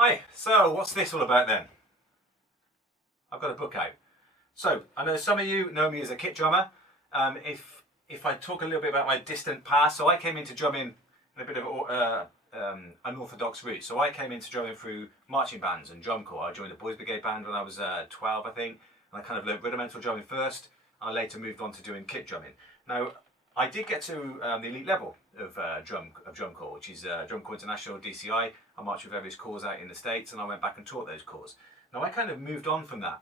Hi, so what's this all about then? I've got a book out. So, I know some of you know me as a kit drummer. If I talk a little bit about my distant past, so I came into drumming in a bit of unorthodox route. So I came into drumming through marching bands and drum corps. I joined the Boys Brigade band when I was 12, I think, and I kind of learned rudimental drumming first. I later moved on to doing kit drumming. Now, I did get to the elite level of drum corps, which is Drum Corps International, DCI. I marched with various corps out in the States, and I went back and taught those corps. Now, I kind of moved on from that,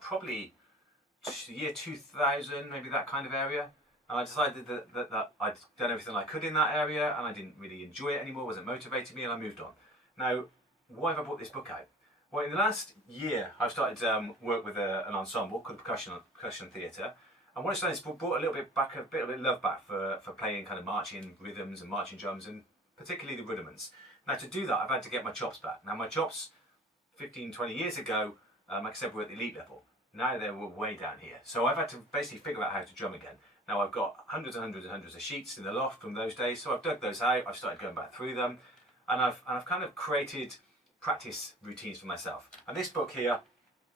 probably year 2000, maybe that kind of area. And I decided that I'd done everything I could in that area, and I didn't really enjoy it anymore, wasn't motivating me, and I moved on. Now, why have I brought this book out? Well, in the last year, I've started work with an ensemble called Percussion Theatre. And what it's done is brought a little bit back, a bit of love back for playing kind of marching rhythms and marching drums, and particularly the rudiments. Now, to do that, I've had to get my chops back. Now, my chops 15, 20 years ago, like I said, were at the elite level. Now they were way down here. So I've had to basically figure out how to drum again. Now, I've got hundreds and hundreds and hundreds of sheets in the loft from those days, so I've dug those out. I've started going back through them, and I've kind of created practice routines for myself. And this book here,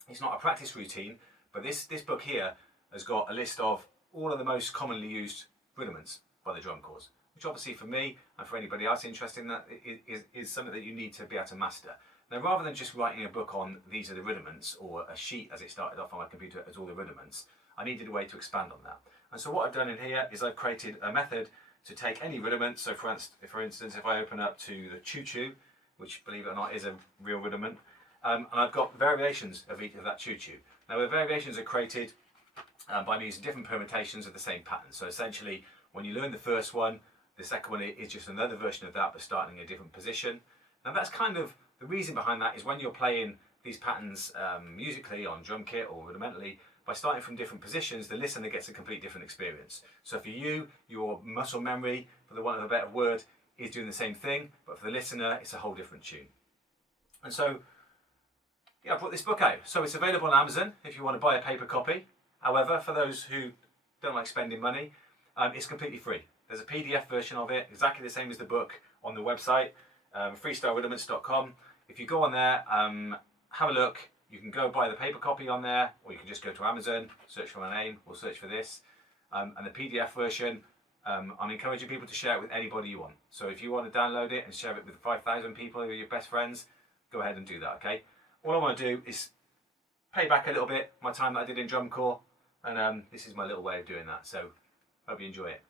it's not a practice routine, but this book here has got a list of all of the most commonly used rudiments by the drum corps, which obviously for me and for anybody else interested in that is something that you need to be able to master. Now, rather than just writing a book on these are the rudiments, or a sheet as it started off on my computer as all the rudiments, I needed a way to expand on that. And so what I've done in here is I've created a method to take any rudiment. So for instance, if I open up to the choo-choo, which believe it or not is a real rudiment, and I've got variations of each of that choo-choo. Now, the variations are created by me using different permutations of the same pattern. So essentially, when you learn the first one, the second one is just another version of that, but starting in a different position. Now, that's kind of the reason behind that is when you're playing these patterns musically on drum kit or rudimentally, by starting from different positions, the listener gets a complete different experience. So for you, your muscle memory, for the want of a better word, is doing the same thing, but for the listener, it's a whole different tune. And so, yeah, I brought this book out. So it's available on Amazon if you want to buy a paper copy. However, for those who don't like spending money, it's completely free. There's a PDF version of it, exactly the same as the book, on the website, freestylrudiments.com. If you go on there, have a look. You can go buy the paper copy on there, or you can just go to Amazon, search for my name, or search for this. And the PDF version, I'm encouraging people to share it with anybody you want. So if you want to download it and share it with 5,000 people who are your best friends, go ahead and do that, okay? All I want to do is pay back a little bit my time that I did in drum corps, and this is my little way of doing that. So hope you enjoy it.